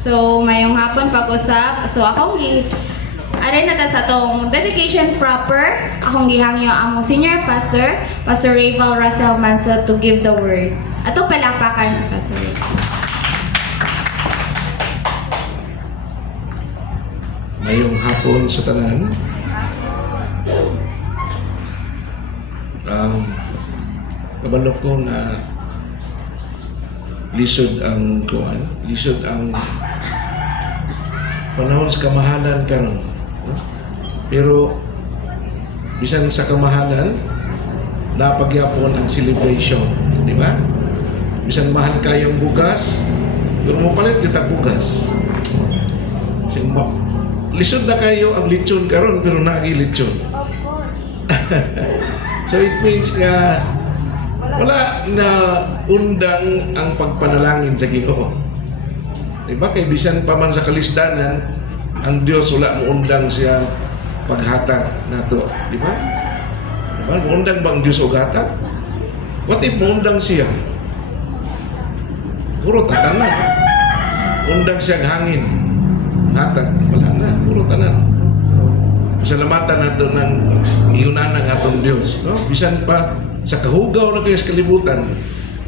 So, mayong hapon pag-usap. So, akong aray na ta sa tong dedication proper. Akong gihangyo among senior pastor, Pastor Rayval Russell Manso, to give the word. Ato palakpakan sa Pastor. Mayong hapon sa tanan. Kabalo ko na lisod ang kuan, lisod ang panahon sa kamahalan karon. No? Pero bisan sa kamahalan, napagyapon ang celebration, di ba? Bisan mahal kayong bugas, pero mo palit kita bugas. Lisod na kayo ang lechon karon pero nagi lechon. Of course. So it means nga wala na undang ang pagpanalangin sa Ginoo. Diba? Kay bisan pa man sa kalisdanan, ang Dios wala mo undang siya paghatag nato, di ba? Diba? Undang ba ang Dios og hatag? What if mo undang siya? Puro tatanan. Undang siya ang hangin. Hatag, wala na, puro tanan. Salamatan nato ng iunan ng atong Dios, no? Bisan pa sa kahugaw na kayo sa kalibutan,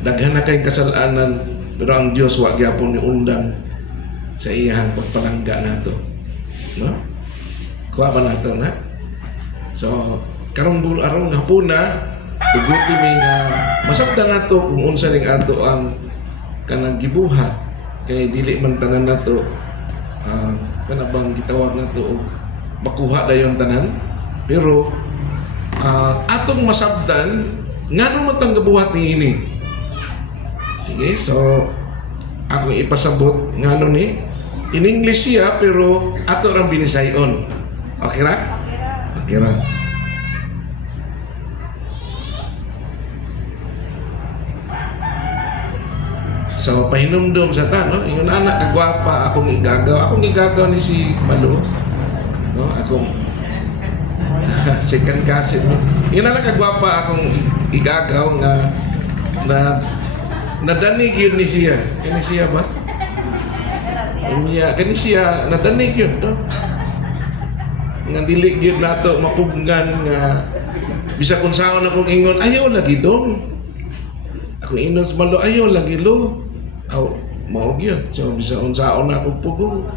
daghan na kayong kasalanan, pero ang Dios wa gyapon ni undang sa iyang pagpalangga nato, no? Kuha ba nato na? So karong aron hapuna tuguti mi nga masabtan nato kung unsa ning ato ang kanang gibuhat, kay dili man tanan nato kana bang gitawag nato og makuha dayon tanan, pero atong masabdan ngano man tang gabuhat niini. Sige, so ako ipasabot ngano ni in English siya pero ato rang binisayon. Okay ra? Okay ra. So pahinumdum sa ta, no? Ingon anak kagwapa akong igagaw ni si Malo, no? Akong second cousin mo. Yun na kagwapa akong igagaw nga nadanig yun ni siya. Kani siya ba? Kani siya nadanig yun, no? Nga dili yun nato mapugnan nga bisa kung saan akong ingon, ayaw lagi dong. Akong ingon sa Malo, ayaw lagi lo. Aw, maog yun. So bisa kung saan akong pugong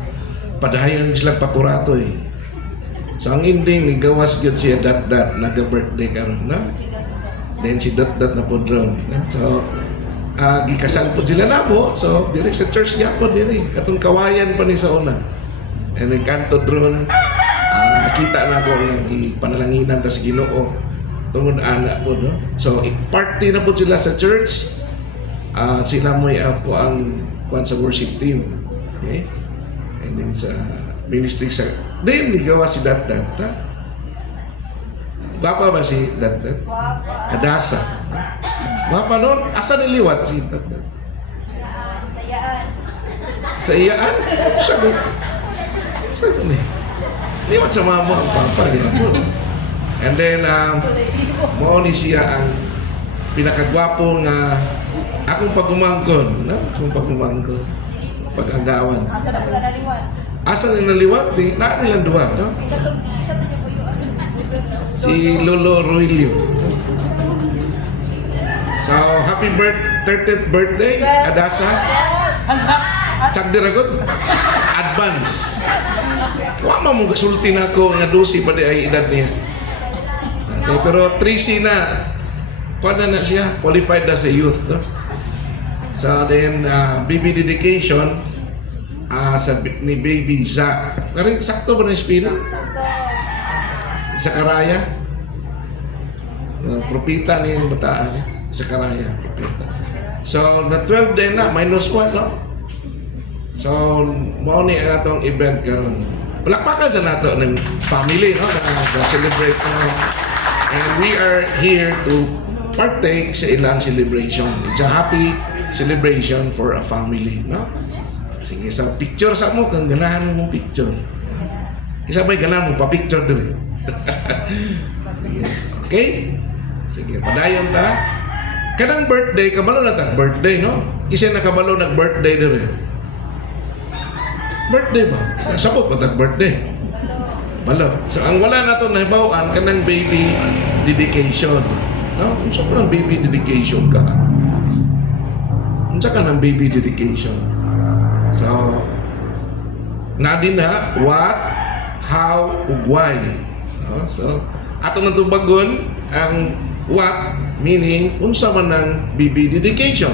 padahayan sila pakurato eh. So ang ending ni gawas gyud siya dat naga-birthday karon, no? Then si dat na po drone. No? So gikasal po sila namo. So dire sa church gyapon dire katong kawayan pa ni sa una. And then kanto drone nakita na ko nga panalanginan ta sa Ginoo tungod ana po, no? So party na po sila sa church. Sila mo po ang sa worship team. Okay? And then sa ministry sa then ligawa si Dat. Gwapa ba si Dat? Hadasa. Gwapa nun? Asa niliwat si Dat? Sayaan. Sa iyaan? Sabi ni. Liwat sa mama ang papa niya. And then, mo ni siya ang pinakagwapo nga akong pagumangkon. No? Akong pagumangkon. Pag-agawan. Asa na pula naliwan? Asa na naliwat? Na nilang duwa, no? Isa to niyo po yun. Si Lolo Ruilio. So, happy 30th birthday, Adasa. Chag diragot. Advance. Wa mo gasulti na ako nga 12 pa di ay edad niya. Okay, pero 3C na. Kuha na siya. Qualified na sa youth. No? So then, baby dedication ni Baby Za. Sakto ba na espina? Sa Karaya. Propita niya yung bataan. Sa Karaya. Propita. So, na 12 din na. -1, no? So, mo ni ang atong event karon. Palakpakan sa nato ng family, no? Na-celebrate na. And we are here to partake sa ilang celebration. It's a happy celebration for a family, no? Sige, sa picture sa mo, kung ganahan mo picture. Isa ba'y ganahan mo pa-picture doon? Sige, okay? Sige, padayon ta. Kanang birthday, kabalo na ta, birthday, no? Isa na kabalo nag-birthday doon. Birthday ba? Sabot ba tag birthday? Balo. So ang wala na to nahibawaan kanang baby dedication. No? Unsa pa ng baby dedication ka? Unsa ka ng baby dedication? So nadin na what, how, ug why. No? So ato natubagon ang what meaning unsa man ang baby dedication.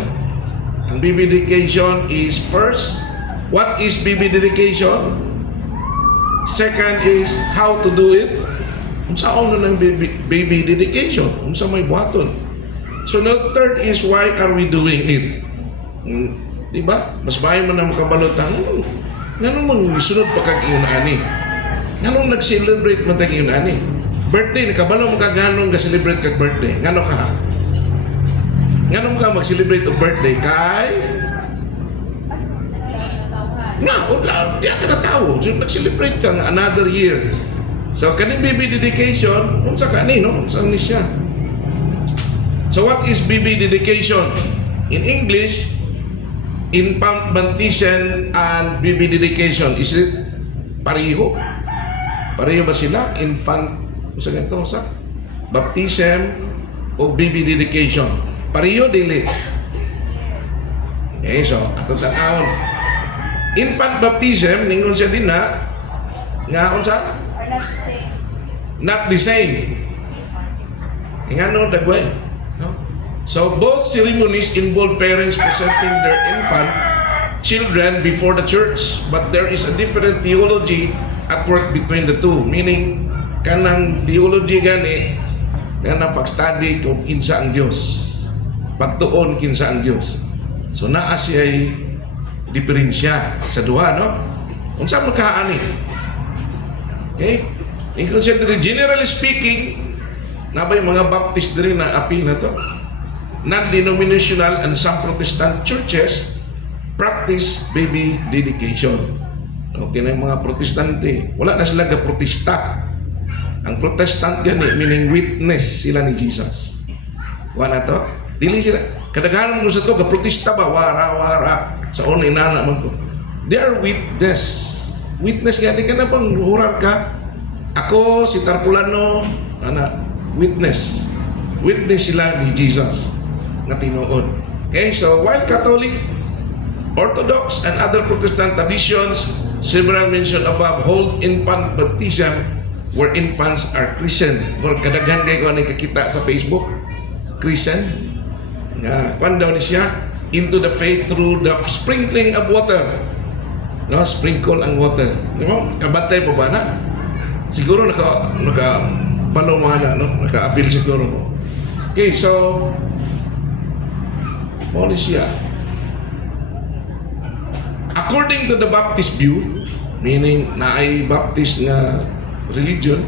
Ang baby dedication is first, what is baby dedication? Second is how to do it. Unsa na ng baby dedication? Unsa may buhaton? So the third is why are we doing it? Di ba? Mas bahay mo na makabalotang. Ganun mo sunod pa kag iyon ani. Ganun nag-celebrate mo tag iyon ani. Birthday nakabalo mo kag ganun ga-celebrate kag birthday. Ngano ka? Ngano ka mag-celebrate og birthday kay di ka na tao. So, nag-celebrate ka nga another year. So, kaning baby dedication, unsa ka ni, no? Unsa ni siya? So, what is baby dedication? In English, infant baptism and baby dedication, is it pareho? Pareho ba sila? Infant, unsa ganito, sa? Baptism o baby dedication? Pareho, dili? Okay, so, ato tanawon. Infant baptism, ningon siya din na, nga unsa? Are not the same. Not the same. Nga no, dagway. No? So, both ceremonies involve parents presenting their infant children before the church. But there is a different theology at work between the two. Meaning, kanang theology gani, kanang pag-study kung kinsa ang Diyos. Pagtuon kinsa ang Diyos. So, naa siya'y diferensya sa duha, no? Unsa man kaani? Okay? In consider generally speaking, nabay mga Baptist diri na apil na to. Non-denominational and some Protestant churches practice baby dedication. Okay na yung mga Protestante, wala na sila ga-protesta. Ang Protestant gani meaning witness sila ni Jesus. Wala to? Dili sila. Kadaghanan mo sa to ga-protesta ba wara sa online na naman ko. They are witness. Witness nga, di ka na bang hurar ka? Ako, si Tarpulano, witness. Witness sila ni Jesus na tinuod. Okay, so while Catholic, Orthodox, and other Protestant traditions, several mentioned above, hold infant baptism where infants are christened. Or kadaghan kayo kung ano kakita sa Facebook? Christian. Kwan daw ni siya? Into the faith through the sprinkling of water. No, sprinkle ang water. Di ba? Kabantay pa ba na? Siguro balo mga na, no? Naka-appeal siguro mo. Okay, so ano siya? According to the Baptist view, meaning na ay Baptist na religion,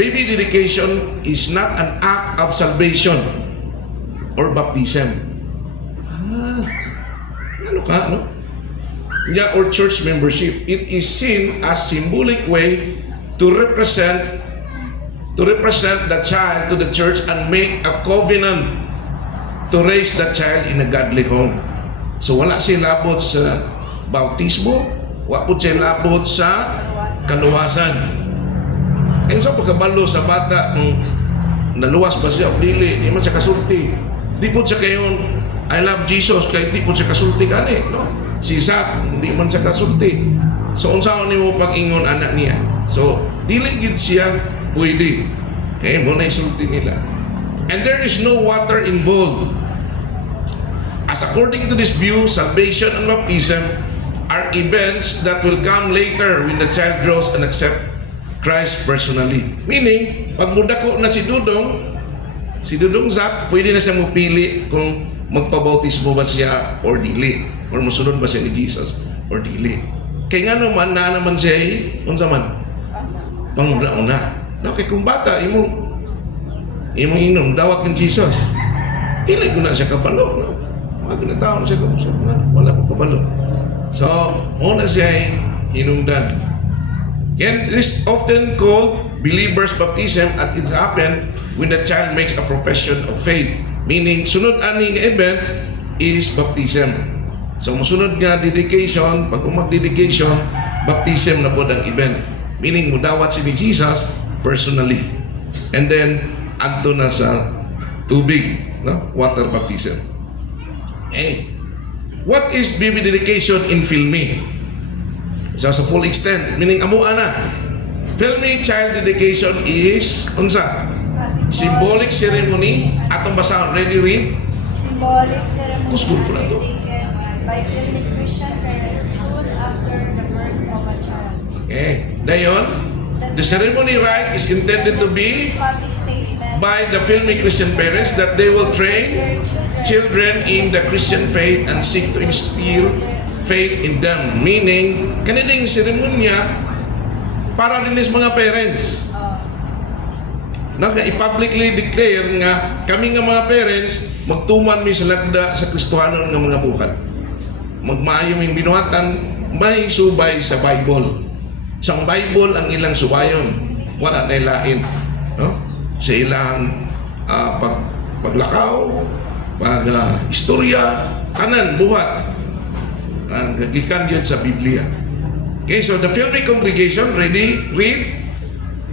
baby dedication is not an act of salvation or baptism. Ano ka, no? Yeah, or church membership. It is seen as symbolic way to represent the child to the church and make a covenant to raise the child in a godly home. So wala siya labot sa bautismo, wala po siya labot sa kaluwasan. And so pagkabalo sa bata, naluwas ba siya o dili, di man siya kasulti. Di po siya kayon, I love Jesus, kaya di po siya kasulti gani, no? Si Zach, hindi man siya kasulti. So, unsaon ni mo pag-ingon anak niya? So, dili gid siya pwede. Okay, mo na isulti nila. And there is no water involved. As according to this view, salvation and baptism are events that will come later when the child grows and accept Christ personally. Meaning, pag mudako na si Dudong Zach, pwede na siya mupili kung magpabautismo ba siya or dili, or musunod ba siya ni Jesus or dili. Kaya nga naman na naman siya unsa man panguna. Okay, kung bata imo inom dawat ng Jesus, dili ko na siya kabalo, no? Mga tao na siya kabalo, wala ko kabalo. So una siya hinungdan. And this often called believer's baptism, at it happened when the child makes a profession of faith. Meaning, sunod aning event is baptism. So, musunod nga dedication, pag mag-dedication, baptism na po ang event. Meaning, mudawat si ni Jesus personally. And then, adto na sa tubig, no? Water baptism. Okay. What is baby dedication in Filmi? So, sa full extent, meaning amuan na. Filmi child dedication is, unsa? Symbolic ceremony. Atong basahon. Ready, read? Symbolic ceremony Kuskus ko na to. undertaken by Filmi Christian parents soon after the birth of a child. Okay. Dayon, the ceremony rite is intended to be Public statement by the Filmi Christian parents that they will train children in the Christian faith and seek to instill faith in them. Meaning, kanilang seremonya para din sa mga parents. I-publicly declare nga kami nga mga parents magtuman mi sa lagda sa Kristohanon nga mga buhat. Magmaayo ming binuhatan, may subay sa Bible. Sang Bible ang ilang subayon, wala na ilain, no? Sa ilang paglakaw, istorya, kanan buhat. Gikan yun sa Biblia. Okay, so the Filmi congregation, ready? Read.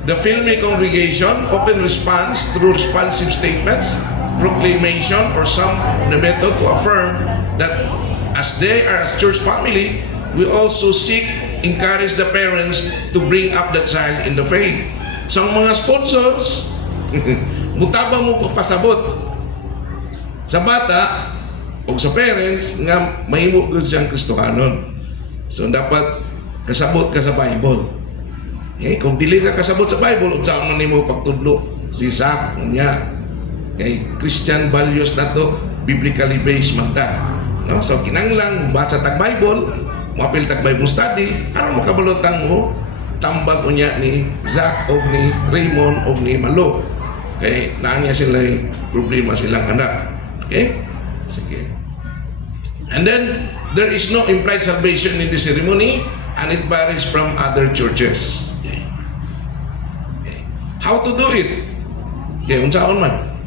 The Filmi congregation often responds through responsive statements, proclamation, or some the method to affirm that as they are a church family, we also seek encourage the parents to bring up the child in the faith. Sa mga sponsors, mutaba mo pasabot sa bata o sa parents nga mahimo ko siyang Kristohanon. So dapat kasabot ka sa Bible. Okay, kung dili ka kasabot sa Bible, unsa man nimo pagtudlo si Zach niya. Okay, Christian values na to, biblically based man ta. No? So kinanglang basa tag Bible, moapil tag Bible study, aron makabalotang mo tambag unya ni Zach o ni Raymond o ni Malo. Okay, naan niya sila problema silang anak. Okay? Sige. And then, there is no implied salvation in the ceremony and it varies from other churches. How to do it? Okay, unsaon man.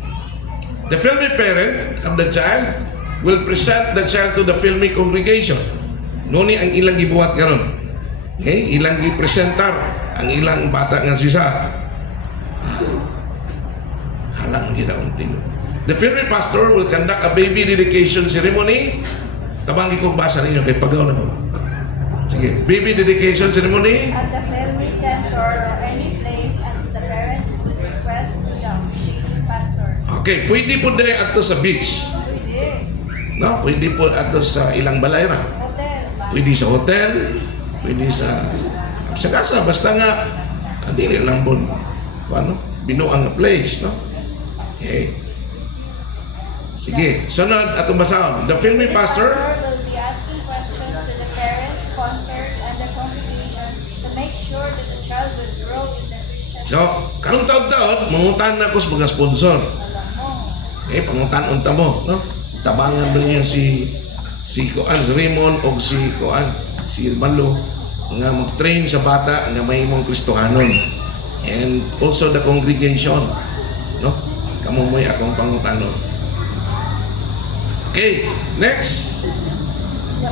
The Filmi parent of the child will present the child to the Filmi congregation. Nuni ang ilang gibuhat karon. Okay, ilang gipresentar ang ilang bata nga sisa. Halang ginaunting. The Filmi pastor will conduct a baby dedication ceremony. Tabangi kong basa ninyo kay pagaw na ko. Sige, baby dedication ceremony. at the Filmi center or any place as the parents would request the officiating pastor. Okay, pwede po dahil ato sa beach. Pwede. No? Pwede po ato sa ilang balayra. Hotel. Pwede sa hotel. Pwede sa kasa. Basta nga, dili lang po. Ano? Binuang nga place. No? Okay. Sige. Sunod, atong basahon. The Filmi pastor will be asking questions to the parents, sponsors, and the congregation to make sure that the child will grow in the Christian So, karong taon-taon, mangutan na ko sa mga sponsor. alam mo. Eh, pangutan-unta mo, no? Tabangan ba niya si Kuan, si Raymond, o si Malo, nga mag-train sa bata nga may mong Kristohanon. And also the congregation, no? Kamu mo'y akong pangutanon. Okay, next.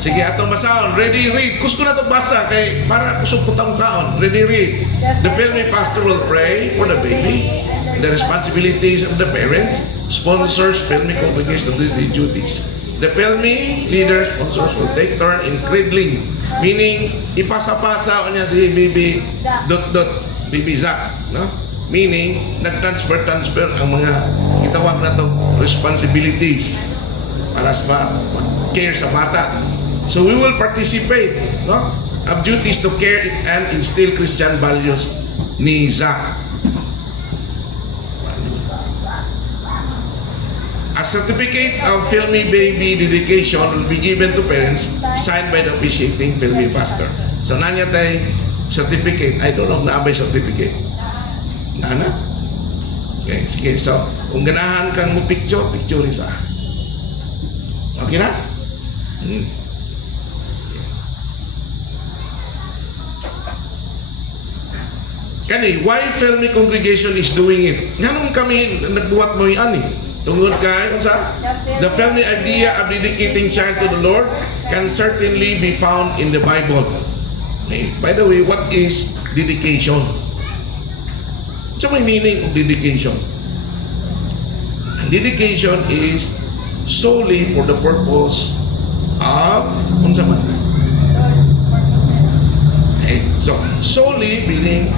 Sige, atong basahon. Ready, read. Gusto na itong basa kay para kusog ko tang kaon. Ready, read. The Filmi pastor will pray for the baby, the responsibilities of the parents, sponsors, Filmi congregation duties. The Filmi leaders, sponsors will take turn in cradling, meaning ipasa-pasa niya si baby baby Zach, no? Meaning nag-transfer ang mga gitawag na to responsibilities para sa care sa bata. So we will participate, no? Of duties to care and instill Christian values ni Zach. A certificate of Filmi baby dedication will be given to parents signed by the officiating Filmi pastor. So nanya tayo certificate. I don't know na abay certificate. Nana? Okay, sige. So, kung ganahan kang mo picture isa. Okay na? Kani, why Filmi congregation is doing it? Nganong kami nagbuhat mo yan eh? Tungod kay, unsa? The Filmi idea of dedicating child to the Lord can certainly be found in the Bible. Okay. By the way, what is dedication? So may meaning of dedication. And dedication is solely for the purpose of unsa man? Lord's purposes. Okay. So solely meaning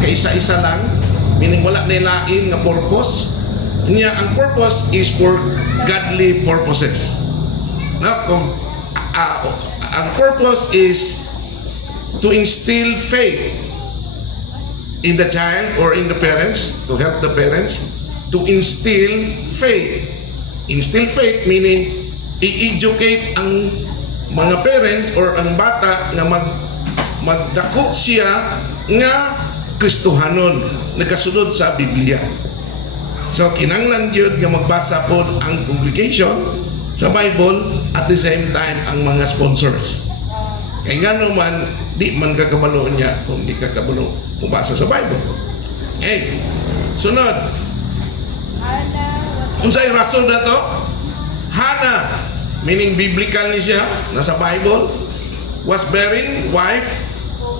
kaisa-isa lang, meaning wala na lain nga purpose. Nya ang purpose is for godly purposes. Now, kung ang purpose is to instill faith in the child or in the parents, to help the parents to instill faith. Instill faith meaning i-educate ang mga parents or ang bata nga magdako siya nga Kristohanon nagasunod sa Biblia. So kinanglan gyud nga magbasa pod ang congregation sa Bible at the same time ang mga sponsors. Kaya nga naman, di man kakabalo niya kung di kakabalo mabasa sa Bible. Okay, sunod. Hannah was Unsay rason na to? Hannah, meaning biblical ni siya, nasa Bible, was barren wife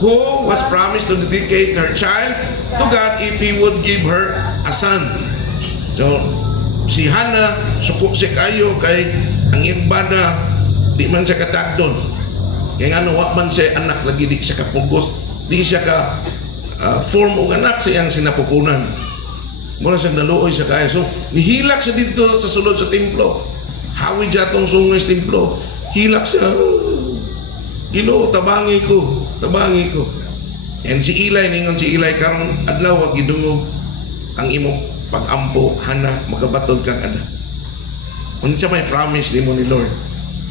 who was promised to dedicate her child to God if He would give her a son. So, si Hannah, suko siya kayo kay ang iba na di man siya katagdon. Kaya nga nawa man siya anak lagi di siya kapugos, di siya ka form o anak sa iyang sinapupunan. Mula siya naluoy siya kaya. So, nihilak siya dito sa sulod sa templo. Hawi siya itong sungay sa templo. Hilak siya. Ginoo, tabangi ko. Tabangi ko. And si Eli, ningon si Eli, karong adlaw, wag gidungog ang imong pag-ampo, Hana, magabatod kang anak. Unsa may promise ni mo ni Lord?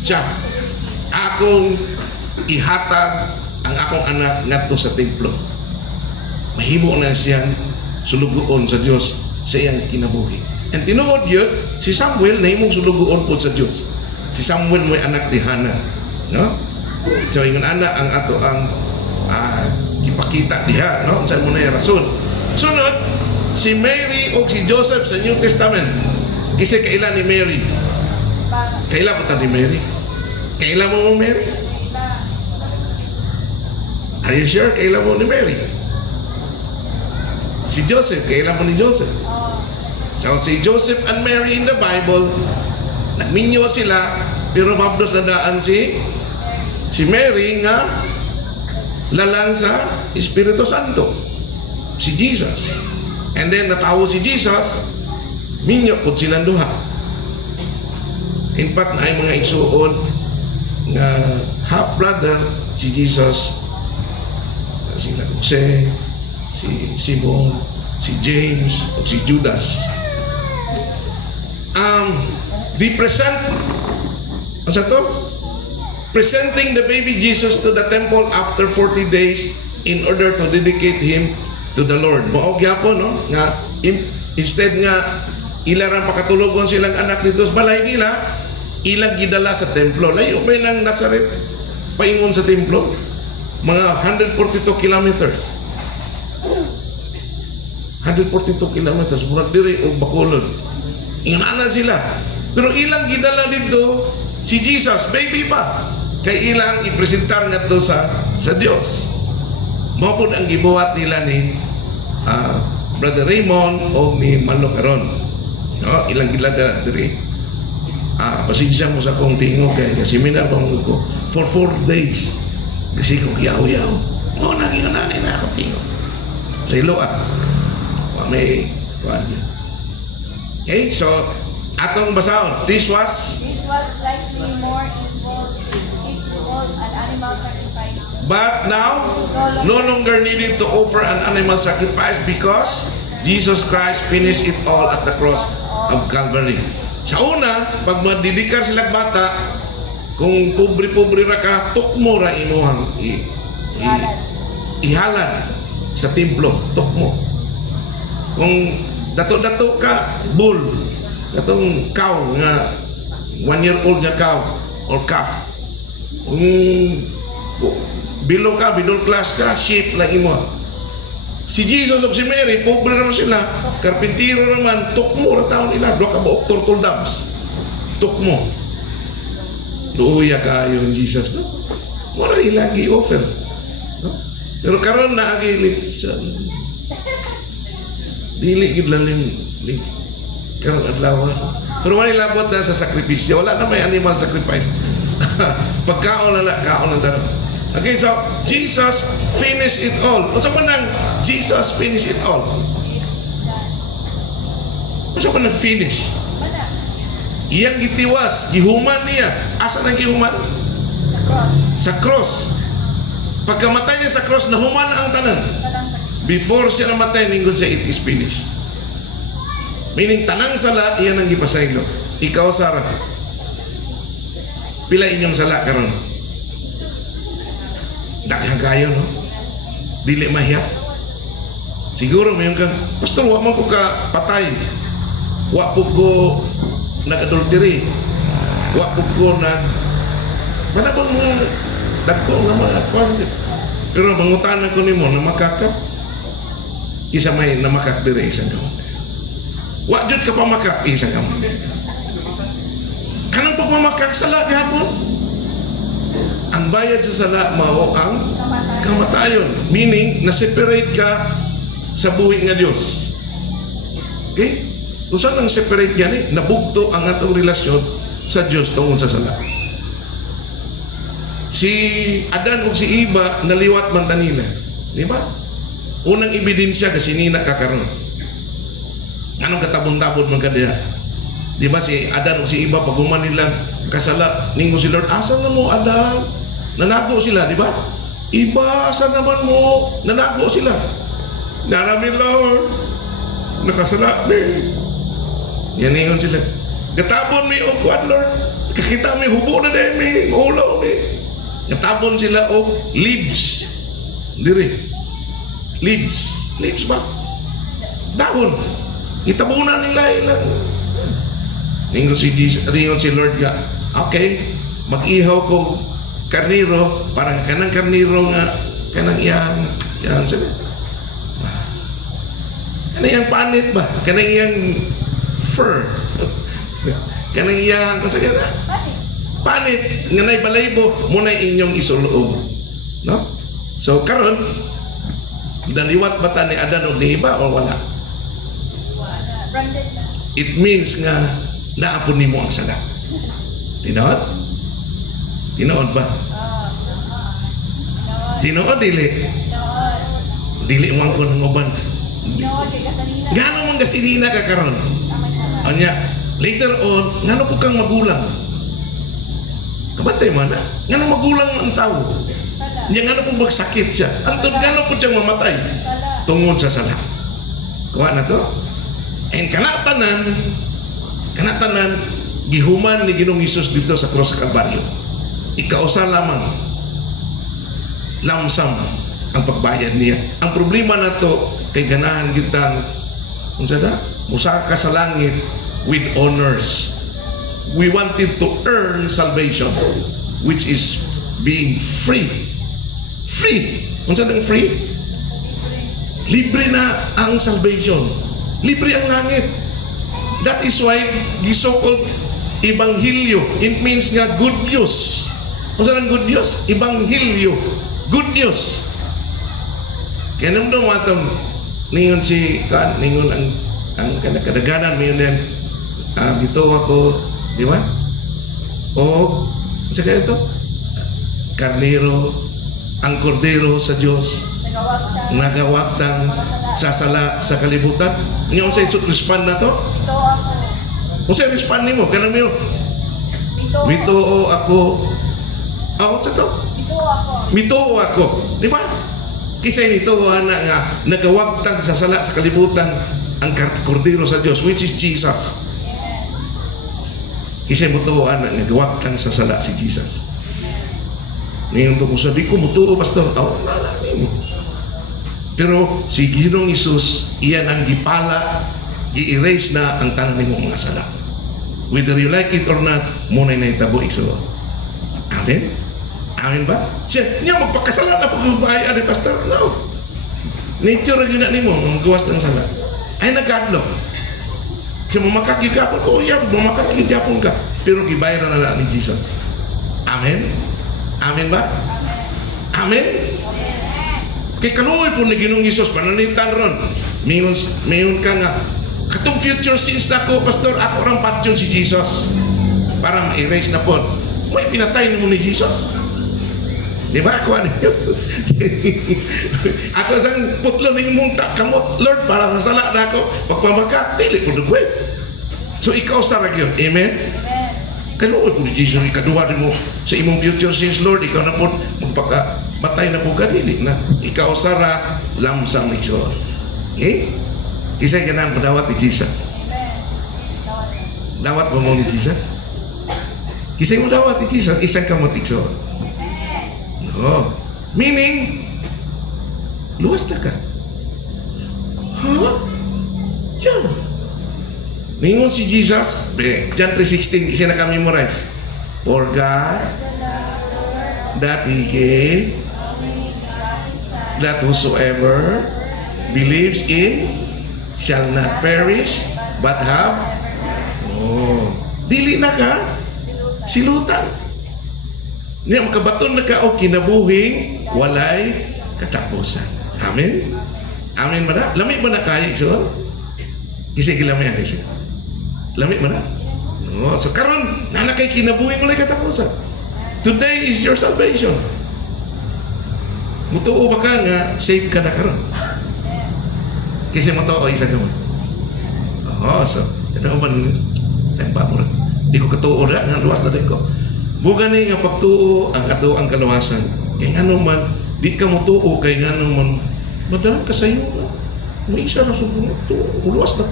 Siya, akong ihatag ang akong anak ngadto sa templo. Mahimo na siyang sulugoon sa Dios sa iyang kinabuhi. And tinuod yun, si Samuel nahimong sulugoon po sa Dios. Si Samuel may anak ni Hana. No? So, ingon anak ang ato ang ipakita diha. No? Saan mo na yung rason? Sunod, si Mary o si Joseph sa New Testament. Kasi kailan ni Mary? Kailan po ta ni Mary? Kailan mo Mary? Are you sure? Kailan mo ni Mary? Si Joseph, kailan mo ni Joseph? So si Joseph and Mary in the Bible, nagminyo sila, pero mabdos na daan si Mary nga lalang sa Espiritu Santo. Si Jesus. And then natawo si Jesus, minyo po silang duha. In fact, na ay mga igsuon nga half-brother si Jesus, sila Jose, si Simon, si James, o si Judas. They present, ano sa to? Presenting the baby Jesus to the temple after 40 days in order to dedicate him to the Lord. Maog yapon, no? Nga, instead nga, ilarang pakatulogon silang anak dito sa balay nila, ilang gidala sa templo. Layo ba ng Nazareth? Paingon sa templo? Mga 142 kilometers. 142 kilometers. Murag diri o Bacolod. Ingana sila. Pero ilang gidala dito, si Jesus, baby pa. Kay ilang ipresentar nga to sa Diyos. Mapod ang gibuhat nila ni Brother Raymond o ni Manlo Caron. No? Ilang gilada diri. Pasensya mo sa kong tingog kay seminar pa mo ko for 4 days. Kasi ko yaw-yaw. No, naging nanay na ako tingog. Sa ilo may okay, so atong basahon. This was likely more involved since it involved an animal sacrifice. but now no longer needed to offer an animal sacrifice because Jesus Christ finished it all at the cross of Calvary. Sa una, pag madidikar sila bata, kung pobre-pobre ra ka, tukmo ra imuhang ihalad sa templo, tukmo. Kung dato-dato ka, bull, katong cow nga 1-year-old nga cow or calf. Kung below ka, middle class ka, sheep lang imo. Si Jesus o si Mary, pobre naman sila, karpintiro naman, tukmo na taon nila, doon ka ba, turtle doves, tukmo. Luuya ka yung Jesus, no? Mura ilagi offer. No? Pero karon na agilit sa dili gid lalim karon adlaw. Pero wala labot na sa sakripisyo. Wala na may animal sacrifice. Pagkaon na kaon na daron. Okay, so Jesus finished it all. Unsa man nang Jesus finished it all? Unsa man nang finish? Wala. Iyang gitiwas, gihuman niya. Asa nang gihuman? Sa cross. Sa cross. Pagkamatay niya sa cross, nahuman ang tanan. Walang sakit. Before siya namatay, ningon siya, it is finished. Meaning, tanang sala, iyan ang gipasaylo. Ikaw, Sarah. Pila inyong sala karon? Daghagayon, no? Dili mahiya. Siguro, mayon kang, Pastor, wa man ko ka patay. Wa po ko nag-adultery. Wa po ko nag... Mana bang mga dagko nga mga kwan? Pero mangutanan ko nimo na makaka isa may namakak dire isang kamot. Wa jud ka pamakak isang kamot. Kanang pagmamakak sala gihapon. Ang bayad sa sala mao ang kamatayon. Meaning, na-separate ka sa buhi nga Dios. Okay? Kung saan ang separate gani, nabugto ang atong relasyon sa Dios tungod sa sala. Si Adan ug si Eva naliwat man tanina. Di ba? Unang ebidensya kasi nina kakaroon. Anong katabon-tabon man kadiya? Di ba si Adan ug si Eva pag human nila kasala ningo si Lord, asa na mo Adan? Nanago sila, di ba? Eva, asa naman mo? Nanago sila. Narami Lord. Nakasala mi. Yan ningon sila. Gatabon mi og what Lord? Kakita mi hubo na din mi, maulaw mi. Gatabon sila og leaves. Diri. Leaves. Leaves ba? Dahon. Itabunan nila ilang. Ningon si Jesus, ningon si Lord ga, okay, mag-ihaw ko karniro, parang kanang karniro nga, kanang iyang sila. Kanang iyang panit ba? Kanang iyang fur. Kanang iyang, kung sa kaya panit nga nay balaybo muna inyong isuloob, no? So karon daliwat bata ni Adan o ni Eva o wala? Branded na. It means nga naapon nimo ang sala. Tinood? Tinood ba? Tinood dili? Dili man ko ng uban. Tinood kay kasalina. Gano man gasilina ka karon? Amay sala. Anya, later on, ngano ko kang magulang? Kabantay man na. Ngano magulang ang tao? Sala. Nya ngano kung magsakit siya? Antod ngano ko siyang mamatay? Sala. Tungod sa sala. Kuha na to. And kanatanan, gihuman ni Ginoong Hesus dito sa cross sa Kalbaryo. Ikausa lamang, lamsam ang pagbayad niya. Ang problema na to, kay ganahan kitang, unsa na? Musaka ka sa langit with honors. We wanted to earn salvation, which is being free. Free. Unsa nang free? Libre na ang salvation. Libre ang langit. That is why the so-called Ebanghelyo, it means nga good news. Unsa nang good news? Ebanghelyo. Good news. Kaya naman daw matang ningon si ningon ang kadaganan mo yun din. Dito ako, di ba? O, sa kaya ito? Karnero, ang kordero sa Diyos, nagawagtang sasala sa kalibutan. Ngayon sa respond na to? Ito ako. Kung sa respond ni mo, kanang mo, Ito. Mitoo ako. Sa to? Ito ako. Mitoo ako. Di ba? Kisay nito, na nga, nagawagtang sasala sa kalibutan ang kordero sa Diyos, which is Jesus. Kisay mo to, nagawagtang sasala si Jesus. Ngayon to, kung sabi ko, mutuo, Pastor, nalalamin mo. Pero si Ginoong Hesus, iyan ang gipala, i-erase na ang tanan mo mga sala. Whether you like it or not, muna na itabo iso. Amen? Amen ba? Siya, niya magpakasala na pag-ubaya ni Pastor. No. Nature yun na ni mo, magawas ng sala. Ay nagkadlo. Siya mamakakid ka po, mamakakid ka ka. Pero gibayaran na ni Jesus. Amen? Amen ba? Amen? Kay kaluoy po ni Ginoong Hesus pananitan ron. Mingon ka nga, katong future sins na ko, Pastor, ako rang patyon si Jesus. Para ma-erase na po. May pinatay mo ni Jesus. Di ba? Kuha niyo. Ako sang putlo ng mong kamot, Lord, para sa sala na ako. Pagpamaka, dili ko dugway. So ikaw sa yun. Amen? Kaluoy po ni Jesus, ikaduha din mo sa imong future sins, Lord, ikaw na po magpakamatay na po kadili na. Ikaw sara, lamsang ito. Okay? Kisay ganan padawat ni Jesus. Dawat mo ni Jesus? Kisay mo dawat ni Jesus, isang kamot ikso. No. Meaning, luwas na ka. Yan. Ningon si Jesus, John 3:16, kasi naka-memorize. For God, that He gave, that whosoever believes in shall not perish, but have, dili na ka, silutan. Niya makabaton na ka o kinabuhing walay katapusan. Amen? Amen ba na? Lamig ba na kaya, so? Kasi gilamay ang kasi. Lamig ba na? So karon na kay kinabuhing walay katapusan. Today is your salvation. Mutuo ba ka nga, safe ka na karon? Kasi mutuo isa ka mo. So, ano man, tagpa mo rin. Di ko katuo na, nga luwas na din ko. Buga ni nga pagtuo ang ato ang kalawasan. Kaya nga naman, di ka mo tuo, kaya nga naman, madalang ka sa'yo na. May isa na sumunod, tuo, luwas na.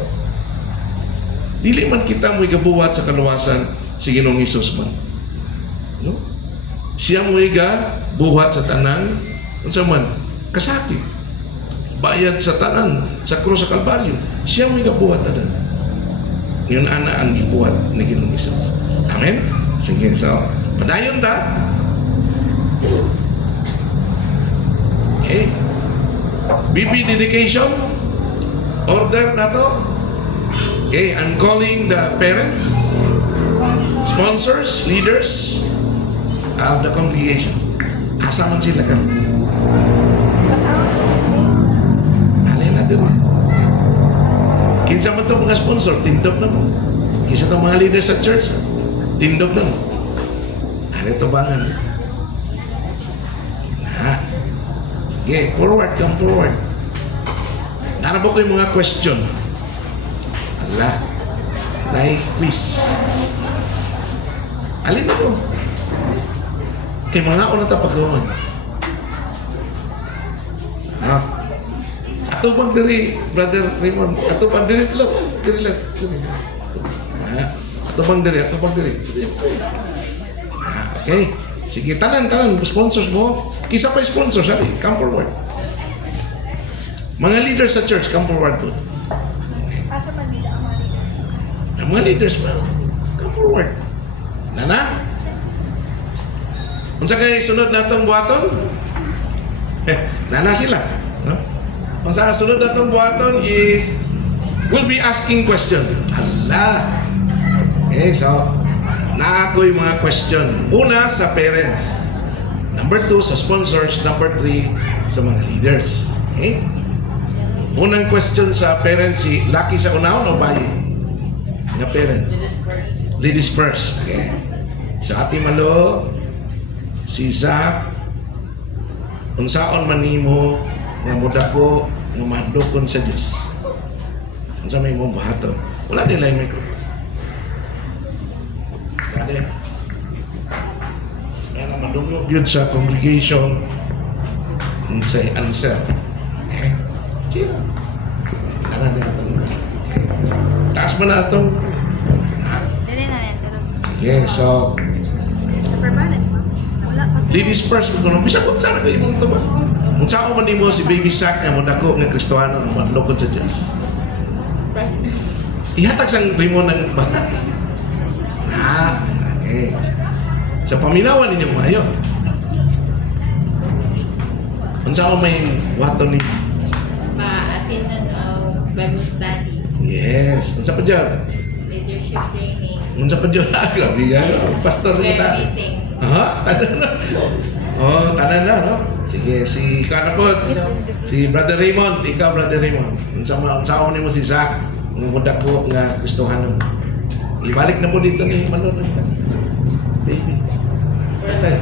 Dili man kita mo'y gabuhat sa kalawasan si Ginoong Hesus man. No? Siya mo'y gabuhat sa tanan, unsa man, kasakit. Bayad sa tanan, sa krus sa Kalbaryo. Siya mo'y gabuhat tanan. Yun ana ang gibuhat ni Ginoong Hesus. Amen? Sige, so, padayon ta. Okay. BB dedication. Order na to. Okay, I'm calling the parents, sponsors, leaders of the congregation. Asa man sila ka? Alin na din. Kinsa man ito mga sponsor, tindog na mo. Kinsa ito mga leaders sa church, tindog na mo. Ano ito bangan? Sige, forward, come forward. Narabo ko yung mga question. Ala, like quiz. Alin na po? Kay mga ako na tapagawan. Ato bang diri, Brother Raymond? Ato bang diri? Look, diri lang. Ato bang diri? Okay. Sige, tanan. Sponsors mo. Kisa pa yung sponsors, ali. Come forward. Mga leaders sa church, come forward po. Asa man nila ang mga leaders? Ang mga leaders pa, come forward. Nana? Unsa kay sunod natong buhaton? Nana sila. No? Ang sa sunod natong buhaton is we'll be asking question. Allah. Okay, so na ako yung mga question. Una sa parents. Number 2 sa sponsors. Number 3 sa mga leaders. Okay? Unang question sa parents, si Lucky sa unahon o bayi? Nga parent? Ladies first. Okay. Sa Ate Malo, si Zach, unsaon man nimo nga mudako nga madukon sa Dios. Unsa may imong buhaton? Wala nila yung microphone. Kaya na madungog yun sa congregation sa answer. Sino? Ano din ito? Taas mo na ito. Dili na yan, pero Sige, so ladies first, bisa kung saan kayo mong ito ba? Kung saan man mo si Baby Sack na mudako ng Kristohano na madlokod sa Diyos. Ihatag sang rimo ng bata. Okay. Sa paminawan ninyo maayo. Unsa ko may wato ni Ma-attend ng Bible study, yes. Unsa pa dyan? leadership training, Unsa pa dyan? Grabe yan. Pastor mo prayer ta. meeting. Ano na? Oh, tanan na, no? Sige, si Kanapod. Si Brother Raymond, ikaw Brother Raymond. Unsa ni mo si Zach nga budak ko nga Kristohanon. Ibalik na mo dito ni Manolo. Baby. Okay.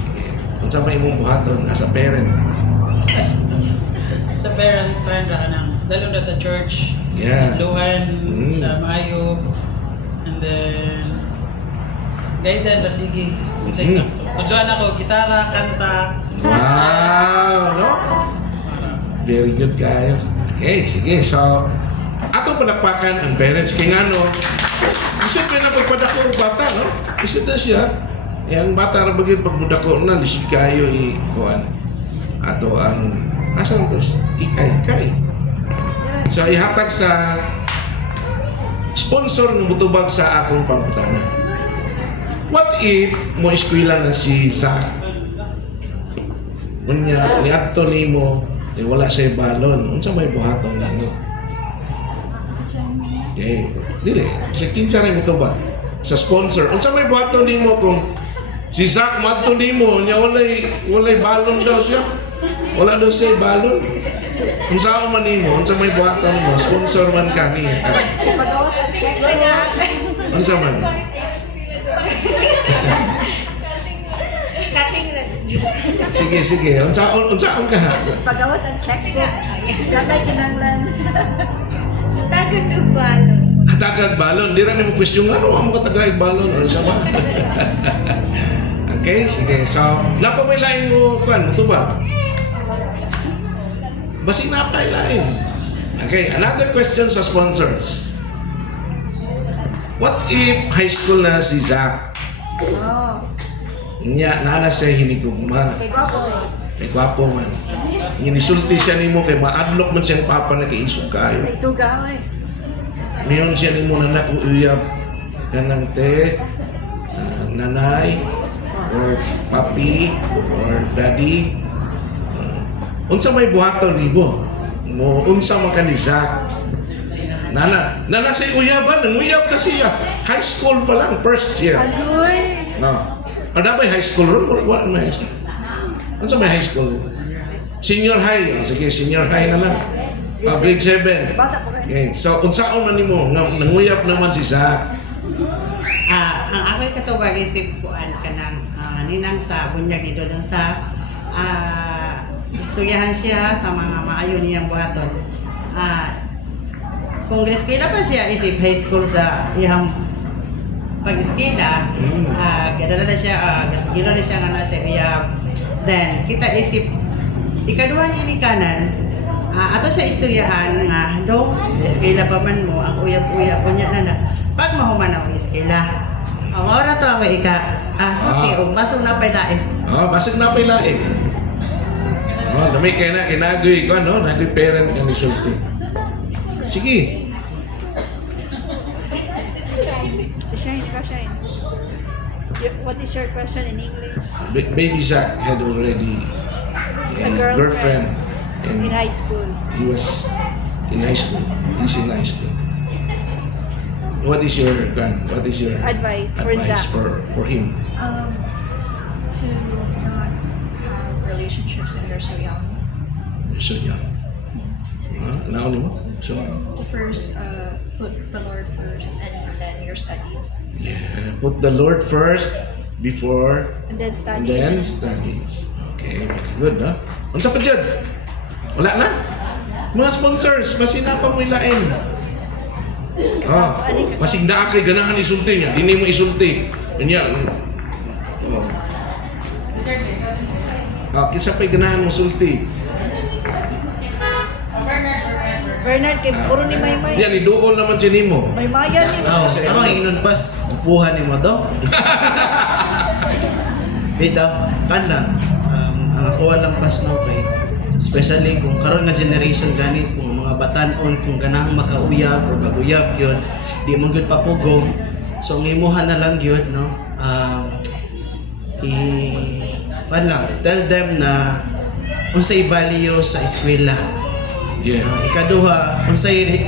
Sige. Unsa may imong buhaton as a parent? Sa parent ra ka nang lalo na sa church. Yeah. Luhan Mm. sa maayo. And then guide ra sige sa isang. Tudloan ako gitara, kanta. Wow, no? Very good kayo. Okay, sige. So, atong palakpakan ang parents kay ngano. Isip na pagpadako og bata, no? Isip na siya. Yang bata ra bagay pagmudako na lisod kayo kuan. Ato ang asan to? Ikay. So, ihatag sa sponsor ng butubag sa akong pangutana. What if mo eskwela na si Zach? Unya, niadto nimo, wala siya balon. Unsa may buhaton nimo? Okay. Dili, sa kinsa rin mo ba? Sa sponsor. Unsa may buhaton nimo kung si Zach madto nimo, nya walay balon daw siya. Wala daw siya balon. Unsa man nimo? Unsa may buhaton mo? Sponsor man ka niya. Pag-awas ang check na nga. Unsa man? Cutting red. Sige. Unsaon ka ha? Pag-awas ang checkbook. Sabay kinanglan. Tagad ng balon. Tagag balon. Di rin mo question nga, ano ang mga tagag balon? Ano siya ba? Okay, sige. So, napamilain mo, kuan, mo to ba? Basig napailain. Okay, another question sa sponsors. What if high school na si Zach? Oh. Nya, nana siya hinigugma. Kay Gwapo. Kay gwapo man. Ginisulti siya nimo kay maadlok man siyang papa na kaisog kayo. May suga eh. Ngayon siya nimo na nakuuyab kanang te, nanay, or papi, or daddy. Unsa may buhaton nimo? Mo unsa man kani Zach? Nana siya uyaban, nanguyab na siya. High school pa lang, first year. Agoy. No. Ano may high school ron? What may high school? Unsa may high school? Senior high. Oh, sige, senior high na lang. Grade 7. Bata ko rin. Okay. So, unsaon man nimo nanguyab naman si Zach. Ang ako'y katubag isip kuan ka ng ninang sa bunyag dito dun sa istoryahan siya sa mga maayo niyang buhaton. Kung eskwela pa siya isip high school sa iyang pag-eskwela, gadala na siya, gasigilo na siya nga na siya uyab. Then, kita isip, ikaduha niya ni kanan, ato siya istoryahan nga, do, eskwela pa man mo, ang uyab-uyab ko niya na pag mahuman ang eskwela. Ang oras to ako suki, basong na pa daig. Oh, basig na pilain. Oh, dami kay na kinagoy ko no, nagoy parent kani sulti. Sige. Shine. What is your question in English? Baby Zach had already a A girlfriend In and high school. he was in high school. He's in high school. What is your Advice for advice Zach. for him? To not have relationships when you're so young. So young. Now mo. So To first put the Lord first and then your studies. yeah, put the Lord first before And then and studies. then studies. Okay, very good, ha? Unsa pa dyan? Wala na? Mga sponsors, masina pa mo ilain. Masig na kay ganahan isulti niya. Dini mo isulti. Kanya. Kinsa pa'y ganahan mo sulti? Bernard, kay puro ni Maymay. Yan, iduol naman siya nimo. Maymayan ni Ako ang inon pas, upuhan ni mo to. Bitaw, kan lang. Ang ako walang pas na kay. Especially kung karon nga generation gani, kung mga batanon, kung ganang makauyab o maguyab yun, di mo gyud papugong. So ang imuhan na lang yun, no? Tell them na unsay value sa eskwela. Yeah. Ikaduha, unsay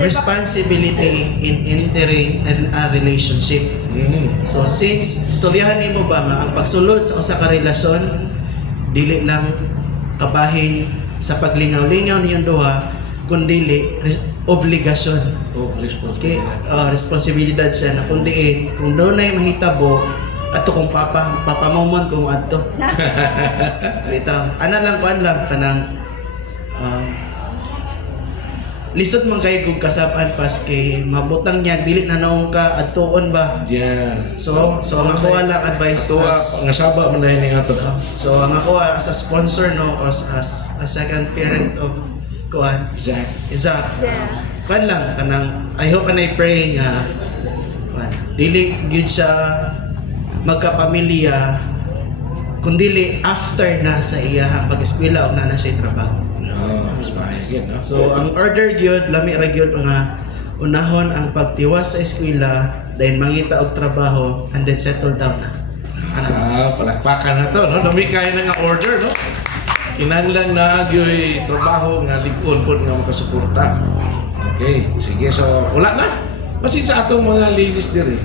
responsibility in entering a relationship. So since istoryahan nimo ba nga ang pagsulod sa usa ka relasyon dili lang kabahin sa paglingaw-lingaw niyong duha kundi obligasyon. Oh, Okay, responsibilidad siya na kundi kung doon ay mahitabo ato kung papamomon kung adto. Bitaw, ana lang kuan lang kanang lisod man kay kung kasapan pas kay mabutang niya dili na naong ka adtuon ba. Yeah. So ang ako lang advice Ato nga saba man dahil nga to. so ang ako as a sponsor no as a second parent of kuan Zach. Isaac. Kan lang kanang I hope and I pray nga kuan dili gyud siya magkapamilya kundili after na sa iyahang pag-eskwela o na siya trabaho. Oh, mas maayos yan, no? So ang order gyud lami ra gyud nga unahon ang pagtiwas sa eskwela then mangita og trabaho and then settle down na. Palakpakan na to, no? Dami kayo na nga order, no? Kinahanglan na agyo'y trabaho nga ligon po nga makasuporta. Okay, sige. So, wala na. Kasi sa atong mga ladies diri.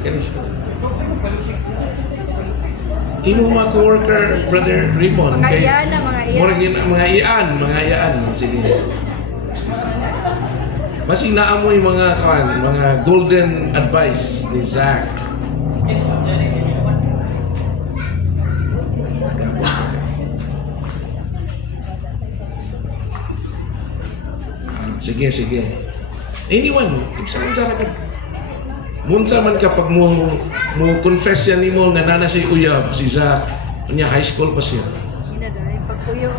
Imo mga co-worker, Brother Raymond. Mga iyan na, mga iyan. Mga iyaan. Sige. Masing naamoy mga golden advice ni Zach. Sige. Anyone, saan ka? Munsa man kapag mo confess yan nimo nga nana si uyab, si Zach, kanya high school pa siya. Sina dahil pagpuyo.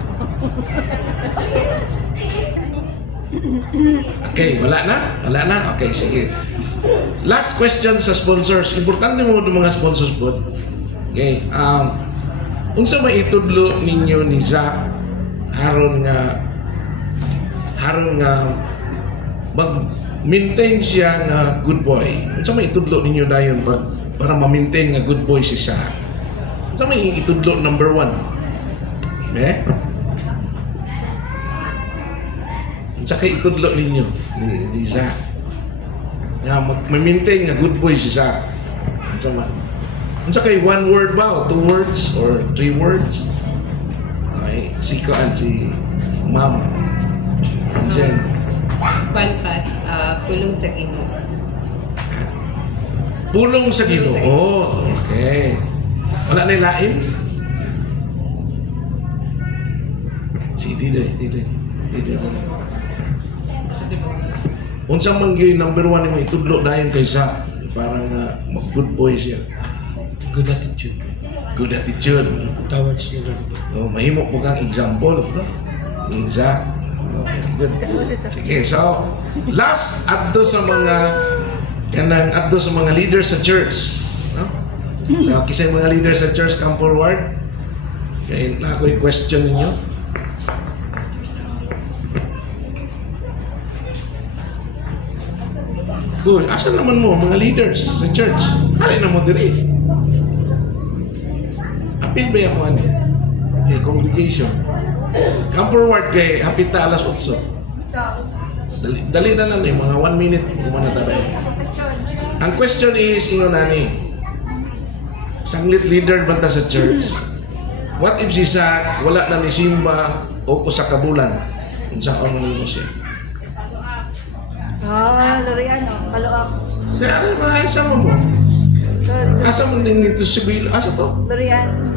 Okay, wala na? Okay, sige. Last question sa sponsors. Importante mo itong mga sponsors po. Okay, unsa may itudlo ninyo ni Zach haron nga mag-maintain siya nga good boy. Unsa may itudlo ninyo dayon para ma-maintain nga good boy si Zach? Unsa may itudlo number 1? Unsa kay itudlo ninyo ni Zach? Nga ma-maintain nga good boy si Zach. Unsa kay one word ba o 2 words or 3 words? Okay, si Ma'am Jen. Palpas, kulong sa Ginoo. Pulong sa Ginoo. Okay. Wala na lain? Si Dide. Unsa man gyud number 1 mo itudlo dayon kay Zach para nga good boy siya. Good attitude Good attitude. towards the Lord. Oh, mahimo po kang example, no? Ni Zach. Oh, very good. Sige, so last adto sa mga leaders sa church, no? So kisay mga leaders sa church come forward. Kaya na ako i-question ninyo. Good. Asa naman mo mga leaders sa church? Halin na mo diri. Apil ba yung ano? Okay, congregation. Come forward kay hapita alas 8. Dali na lang mga 1 minute kung na tayo. Ang question is, nani, sanglit leader banta sa church. What if si Zach wala na ni Simba o sa kabulan? Kung sa ano mo siya. Loriano, Kaloak. Kaya ano mga asa mo? Asa mo din nito sibil? Asa to? Lorian.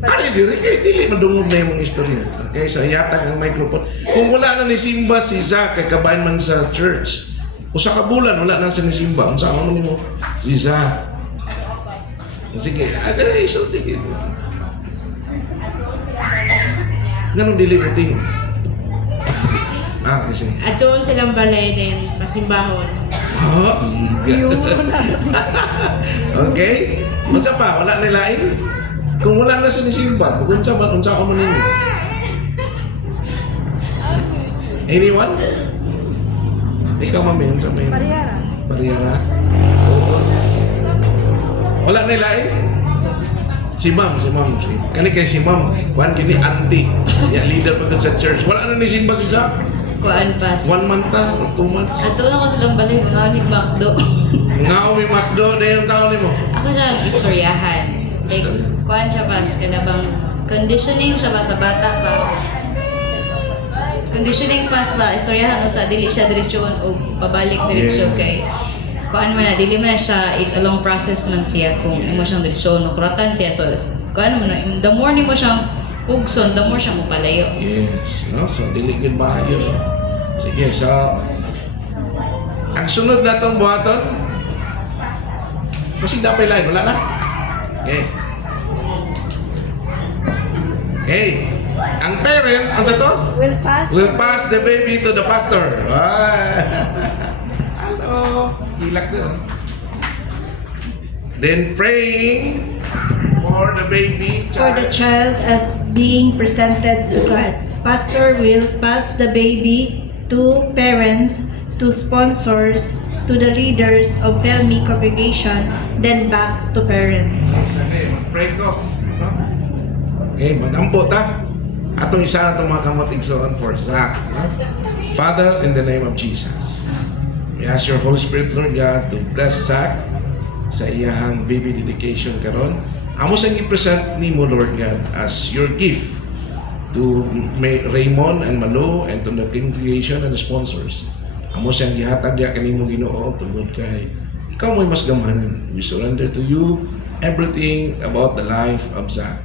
Ano diri kay dili madungog na yung mga istorya. Okay, so yatag ang microphone. Kung wala na ni Simba si Zach kay kabayan man sa church. O sa kabulan wala na si ni Simba. Unsa ano nimo si Zach? Sige, ada isulti. Ganun dili uting. Kasi. At doon silang balay din, pasimbahon. Okay? Unsa pa? Wala na lain? Kung wala na sa nisimba, unsa man mo ninyo? Anyone? Ikaw mami, unsa may? Pariyara. Oo. Wala na lain? Si ma'am. Kani kay si ma'am, kuan kini auntie. Ya leader pa sa church. Wala na ni simba si Zach. Kuan pas. 1 month ta or 2 months? Ato na ko silang balay mga ni Macdo. Nga umi makdo na yung taon mo. Ako siya ang istoryahan. Like, kuan siya pas, kana bang conditioning siya ba sa bata pa. Conditioning pas ba, istoryahan sa dili siya diretsyon o pabalik diretsyon kay kuan man na, dili man na siya, it's a long process man siya kung imo siyang diretsyon, kuratan siya. So, kuan mo na, the more ni mo siyang pugson, the more siya mo palayo. Yes, no? So, diligid ba yun? Sige, so, ang sunod na itong buhaton, kasi dapat live, wala na? Okay. Okay. Ang parent, ano sa to? Will pass Will pass the baby to the pastor. Ah. Hello. Hilak doon. Then praying for the baby. for the child as being presented to God. Pastor will pass the baby to parents, to sponsors, to the leaders of Felmi congregation, then back to parents. Okay, mag-pray ko. No? Okay, mag-ampo ta. Atong isa na itong mga kamotigsoon for Zach. No? Father, in the name of Jesus, we ask your Holy Spirit, Lord God, to bless Zach sa iyahang baby dedication karon. Amo sang i-present ni mo, Lord God, as your gift to Raymond and Malo and to the congregation and the sponsors. Amo siyang gihatag diya kanimo Ginoo tungod kay ikaw mo'y mas gamahanan. We surrender to you everything about the life of Zach.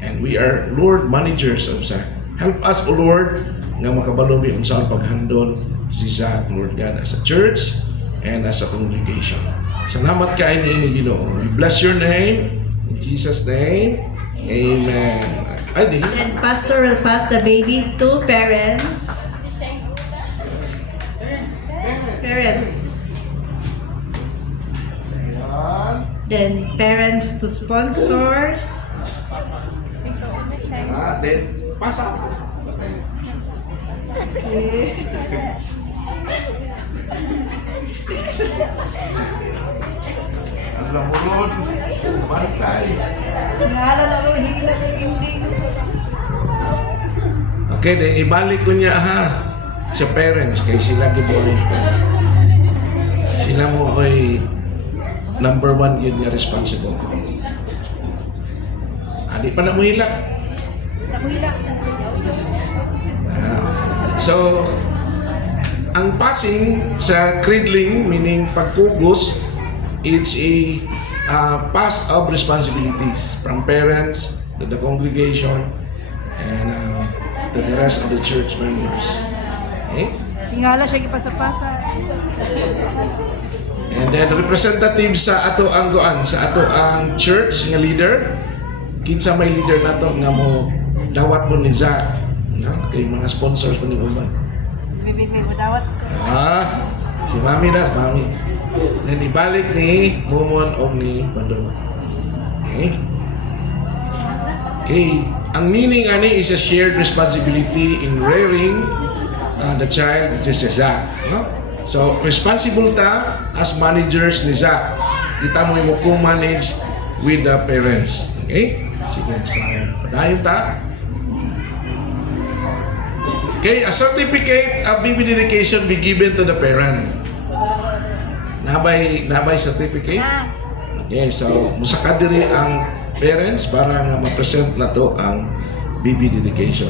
And we are, Lord, managers of Zach. Help us, O Lord, nga makabalo mi unsa ang paghandol si Zach, Lord God, as a church and as a congregation. Salamat kay ni Ginoo. We bless your name. In Jesus' name, amen. Ay, di. Then pastor will pass the baby to parents. Parents. Then parents to sponsors. Then, pasa. Ang lamurod. Bantay. Okay, then ibalik ko niya ha sa parents kay sila gibuhay pa. Sila mo ay number 1 yun nga responsible. Di pa na mo hilak. So, ang passing sa cradling, meaning pagkugos, it's a pass of responsibilities from parents to the congregation and to the rest of the church members. Okay? Tingala siya gipasa-pasa. And then representative sa ato ang goan, sa ato ang church nga leader, kinsa may leader nato nga mo dawat mo ni Zach, no? Kay mga sponsors po ni uban. Bibi mo dawat ko. Si Mami na, Mami. Then ibalik ni Mumon o ni Pando. Okay? Okay. Ang meaning ani is a shared responsibility in rearing the child, which is Zach. No? So, responsible ta as managers ni Zach. Kita mo co-manage with the parents. Okay? Sige, padayon ta. Okay, a certificate of baby dedication be given to the parent. Nabay certificate? Okay, so musaka diri ang parents para nga ma-present na to ang baby dedication.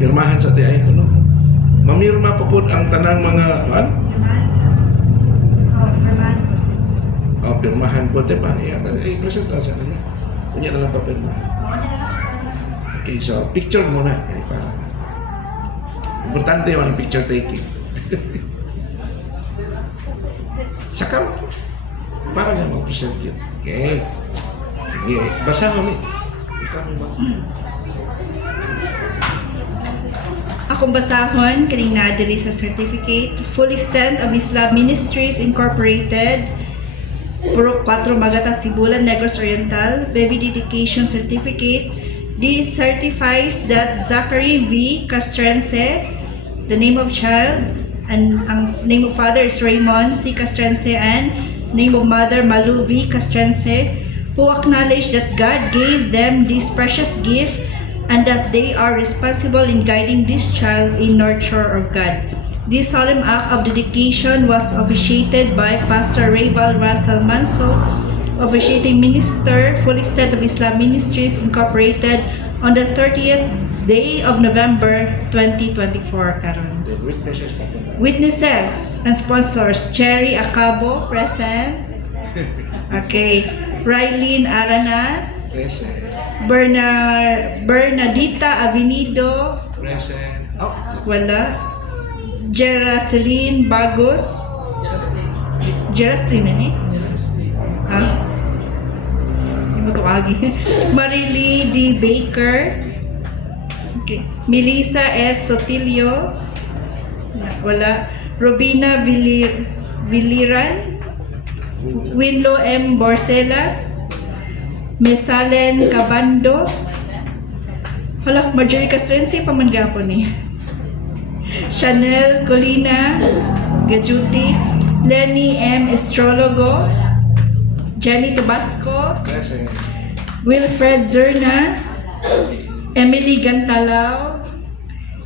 Pirmahan sa diay ko, no? Mamirma pa po ang tanang mga pirmahan po te pa. I-present sa kanila. Kunya na lang pa pirmahan. Okay, so picture muna. Okay, para importante yung picture taking. Saka para nga mag-present yun. Okay. Sige, basa mo ni. Akong basahon, kaning nadiri sa certificate, full extent of Islam Ministries Incorporated, Purok 4 Magata, Sibulan, Negros Oriental, baby dedication certificate. This certifies that Zachary V. Castrense, the name of child, and ang name of father is Raymond C. Castrense, and name of mother Malu V. Castrense, who acknowledge that God gave them this precious gift and that they are responsible in guiding this child in nurture of God. This solemn act of dedication was officiated by Pastor Rayval Russell Manso, officiating minister, Full Extent of Islam Ministries Incorporated, on the 30th day of November 2024 karon. The witnesses pa po. Witnesses and sponsors, Cherry Acabo, present. Okay. Rylene Aranas, Present. Bernadita Avenido, Present. Oh, wala. Jeraceline Bagos, Jeraceline, ah? Hindi mo tukagi. Marily D. Baker, okay. Melissa S. Sotilio, wala. Robina Viliran, Winlo M. Borcelas, Mesalen Cabando, hala, Marjorie Castrense, pamanggapon eh. Chanel Colina Gajuti, Lenny M. Estrologo, Jenny Tabasco, present. Wilfred Zerna, Emily Gantalao,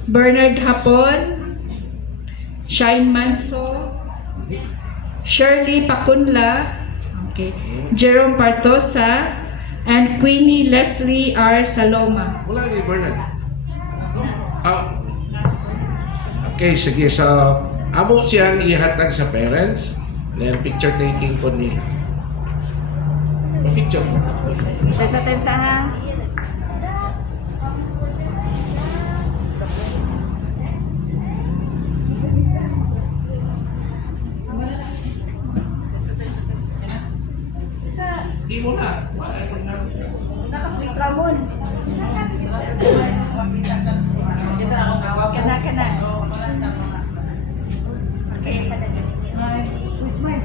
Bernard Hapon, Shine Manso, Shirley Pacunla, okay, Jerome Partosa, and Queenie Leslie R. Saloma. Wala ni Bernard. Oh. Okay, sige. So, amo siyang ihatag sa parents. Then, picture taking po ni... Picture mo. Tensa ha. Hindi mo na. Nakasweet Ramon. Kana. Okay, kada. Who's mine?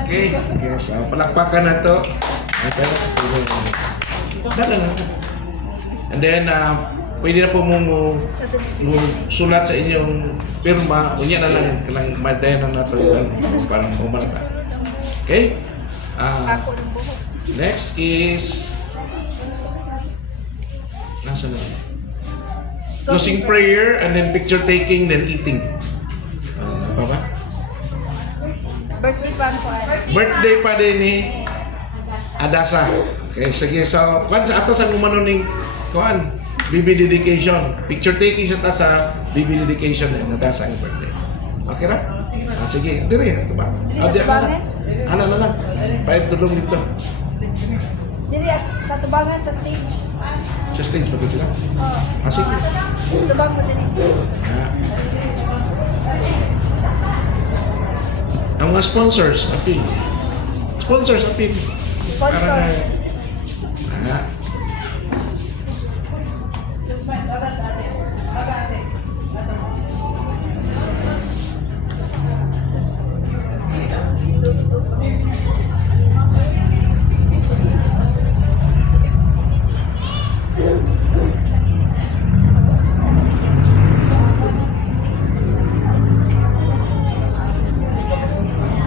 Okay, sige. So, palakpakan na to. Okay. Dala na. And then, pwede na po mo sulat sa inyong pirma. Unya na lang kanang madayan na to yun. Parang pumalata. Okay? Next is... Nasa na? Closing prayer and then picture taking, then eating. Ano ba? Birthday pa ko. Birthday pa din ni Adasa. Okay, sige. So, kuan sa atas ang umano ning kuan, BB dedication. Picture taking sa tasa, BB dedication din Adasa ang birthday. Okay ra? Sige, dire ito ba? Diri sa tubangan? Ano na lang. Pahit tulong dito. Diri sa tubangan sa stage. Sa stage pa sila. Sige. Tubang mo din. Ang mga sponsors, appeal. Sponsors, appeal. Sponsors.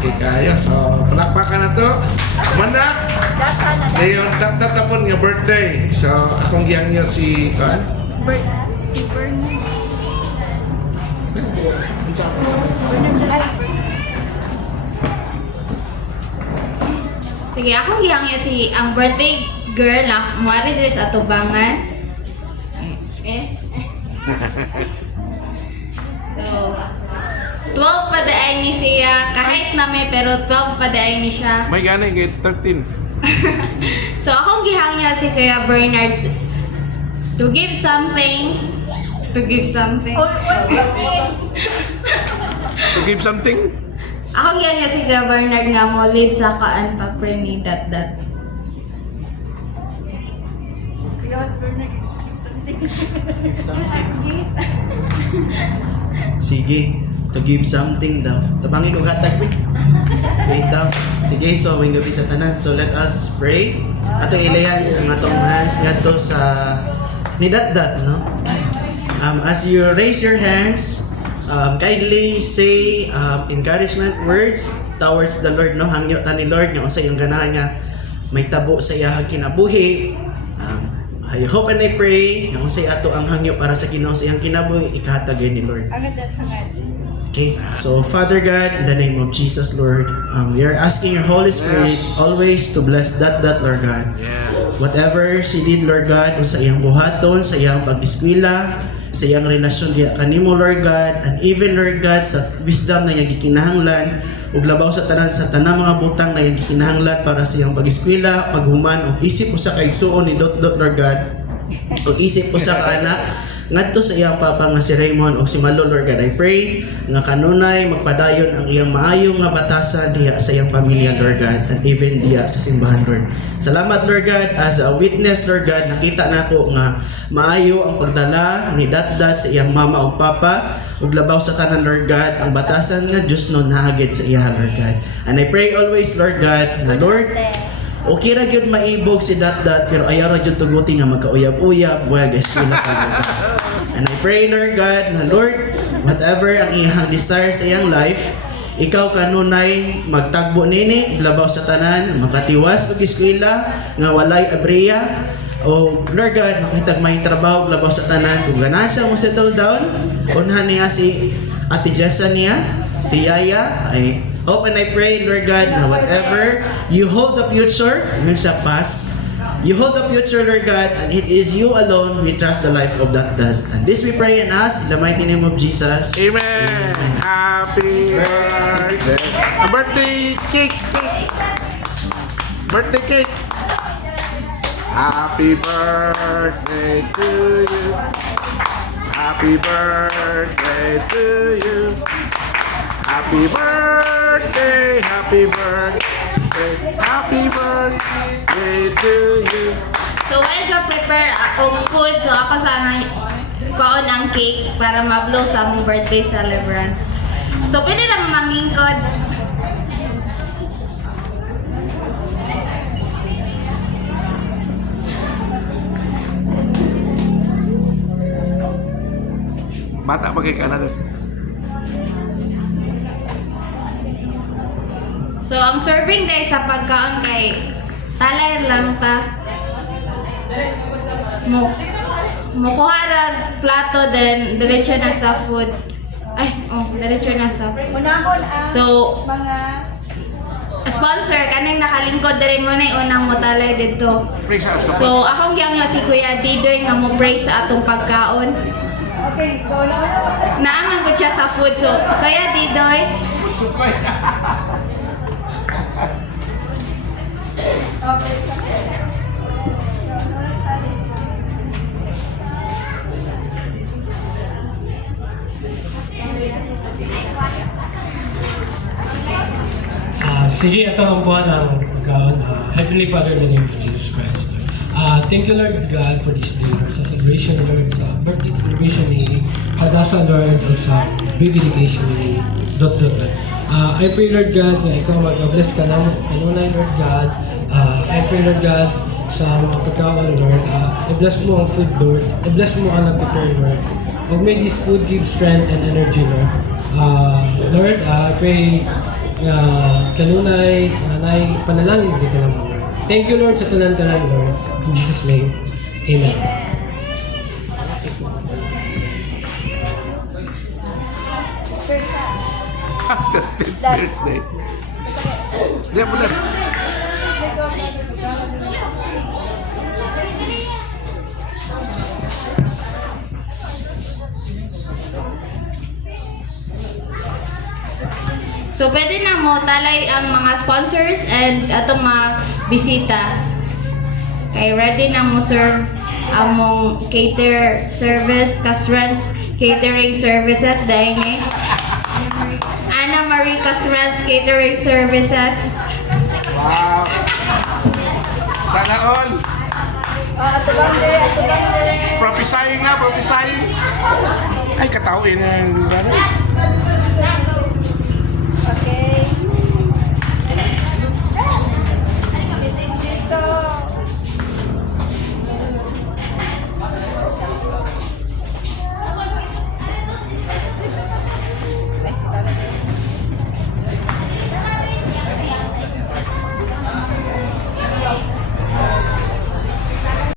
Okay, kaya. So, palakpakan na to. Manda! Dasa na. Ngayon, tatapon nga birthday. So, akong giyang niyo si Kuan. Si Bernie. Sige, akong gihang niya si ang birthday girl na muari diri sa atubangan. So, 12 pa daay ni siya. Kahit na may pero 12 pa daay ni siya. May gana yung 13. So, akong gihang niya si Kuya Bernard to give something. To give something. To give something? Akong gihang niya si Kuya Bernard nga mo lead sa kaan pa pre ni dat. Yes, Bernard. Sige, to give something daw. Tabangin kong hatag, wait. Wait daw. Sige, so wing gabi sa tanan. So let us pray. Atong ilayan ang atong hands ngadto sa nidat-dat, no? As you raise your hands, kindly say encouragement words towards the Lord, no? Hangyo ta ni Lord nga unsay yung ganahan nga may tabo sa iyang kinabuhi. I hope and I pray nga unsay ato ang hangyo para sa Ginoo sa iyang kinabuhi ikahatag ni Lord. Okay, so Father God, in the name of Jesus, Lord, we are asking your Holy Spirit always to bless that Lord God. Whatever she did, Lord God, sa iyang buhaton, sa iyang pag-eskwela, sa iyang relasyon diya kanimo, Lord God, and even, Lord God, sa wisdom na iyang gikinahanglan, ug labaw sa tanang mga butang na iyang gikinahanglan para sa iyang pag-eskwela, paghuman, ug isip po sa kaigsuon ni Dot, Lord God, ug isip po sa kaanak, ngadto sa iyang papa nga si Raymond o si Malo, Lord God. I pray nga kanunay magpadayon ang iyang maayong nga batasan diya sa iyang pamilya, Lord God, and even diya sa simbahan, Lord. Salamat, Lord God, as a witness, Lord God, nakita nako nga maayo ang pagdala ni Datdat sa iyang mama o papa, ug labaw sa tanan, Lord God, ang batasan nga Dios no nahagid sa iya, Lord God. And I pray always, Lord God, na Lord, okay ra gyud maibog si Datdat pero ayaw ra gyud tuguti nga magkauyab-uyab well guys sila ka. And I pray, Lord God, na Lord, whatever ang iyang desire sa iyang life, ikaw kanunay magtagbo nini labaw sa tanan, makatiwas og eskwela nga walay abriya. O Lord God, makitag may trabaho labaw sa tanan kung ganahan siya mo settle down. Unhan niya si Ate Jessa niya, si Yaya, I hope and I pray, Lord God, na whatever you hold the future, yun siya pass. You hold the future, Lord God, and it is you alone we trust the life of that dad. And this we pray and ask in the mighty name of Jesus. Amen. Happy birthday. A birthday cake. Birthday cake. Happy birthday to you. Happy birthday to you. Happy birthday. Happy birthday. Happy birthday to you. So, while ka-prepare og food, so ako sana kaon ang cake para ma-blow sa among birthday celebrant. So, pwede na mamangingkod. Bata pa kay kanan. So, ang serving guys sa pagkaon kay talay lang ta. Mukuha ra plato then diretso na sa food. Diretso na sa food. Unahon ang So, mga sponsor kanang nakalingkod diri mo na unang mo talay dito. So, akong gyangyo si Kuya Didoy nga mo pray sa atong pagkaon. okay, go lang. Naaman ko siya sa food. So, Kuya Didoy, Sige, ito ang buwan ng pagkaon. Heavenly Father, in the name of Jesus Christ. Thank you, Lord God, for this day, Lord, sa celebration, Lord, sa birthday celebration ni Hadassah, Lord, at sa baby dedication ni Dot. I pray, Lord God, na ikaw mag-bless ka naman, kanunay, Lord God. I pray, Lord God, sa mga pagkaon, Lord. I-bless mo ang food, Lord. I-bless mo ang nag-prepare, Lord. And may this food give strength and energy, Lord. Lord, I pray kanunay, nanay, panalangin di ka naman, Lord. Thank you, Lord, sa tanan-tanan, Lord. In Jesus' name, Amen. Birthday. Dia benar. so pwede na mo talay ang mga sponsors and atong mga bisita. Kay ready na mo serve among cater service, Casrans Catering Services dahil ni Ana Marie Casrans Catering Services. Wow. Sana all. Prophesying nga, prophesying. Ay, katawin ng gano'n.